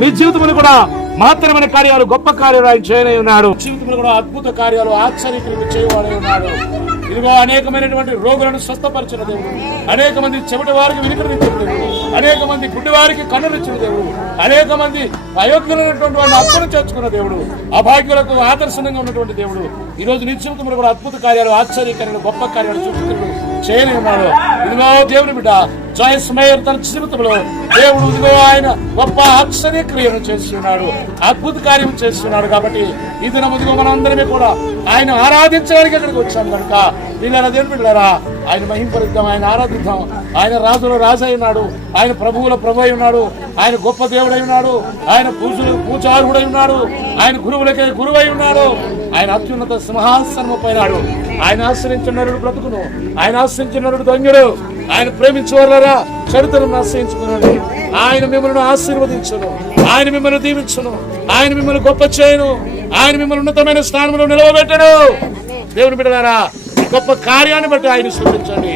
మీ జీవితంలో కూడా మాత్రమైన కార్యాలు, గొప్ప కార్యాలు ఆయన చేయనే ఉన్నాడు. జీవితంలో కూడా అద్భుత కార్యాలు, ఆశ్చర్యక్రియలు చేయవాడే ఉన్నాడు. ఇదిగో అనేకమైనటువంటి రోగులను స్వస్థపరిచిన దేవుడు, అనేక మంది చెవిటి వారికి వినికిడిచ్చిన దేవుడు, అనేక మంది గుడ్డి వారికి కన్నులిచ్చిన దేవుడు, అనేక మంది అయోగ్యులైనటువంటి వారిని అప్పును చేర్చుకున్న దేవుడు, అభాగ్యులకు ఆదర్శనంగా ఉన్నటువంటి దేవుడు. ఈ రోజు నీ జీవితంలో కూడా అద్భుత కార్యాలు, ఆశ్చర్యకరమైన గొప్ప కార్యాలు చూపుతున్నాడు, చేయనే ఉన్నాడు. ఇదిగో దేవుని బిడ్డ జాయిస్ మేయర్ తన జీవితంలో దేవుడు ఇదిగో ఆయన గొప్ప ఆశ్చర్య క్రియను చేస్తున్నాడు, అద్భుత కార్యం చేస్తున్నాడు. కాబట్టి ఈ దినం ఇదిగో మన అందరమే కూడా ఆయన ఆరాధించడానికి ఇక్కడికి వచ్చాం కనుక వీళ్ళ దేవుని బిడ్డలారా ఆయన మహింపరిద్దాం, ఆయన ఆరాధిద్దాం. ఆయన రాజుల రాజు అయినాడు, ఆయన ప్రభువుల ప్రభు అయి ఉన్నాడు, ఆయన గొప్ప దేవుడై ఉన్నాడు, ఆయన పూజారుడై ఉన్నాడు, ఆయన గురువులకే గురువు అయి ఉన్నాడు, ఆయన అత్యున్నత సింహాసనము పైనాడు. ఆయన ఆశ్రయించిన నరుడు బ్రతుకును, ఆయన ఆశ్రయించిన నరుడు ధన్యుడు. ఆయన ప్రేమించేవారా చరిత్రను ఆశ్రయించుకున్నాడు. ఆయన మిమ్మల్ని ఆశీర్వదించును, ఆయన మిమ్మల్ని దీవించును, ఆయన మిమ్మల్ని గొప్ప చేయను, ఆయన మిమ్మల్ని ఉన్నతమైన స్థానంలో నిలవబెట్టను. దేవుని బిడ్డలారా గొప్ప కార్యాన్ని బట్టి ఆయన స్తుతించండి.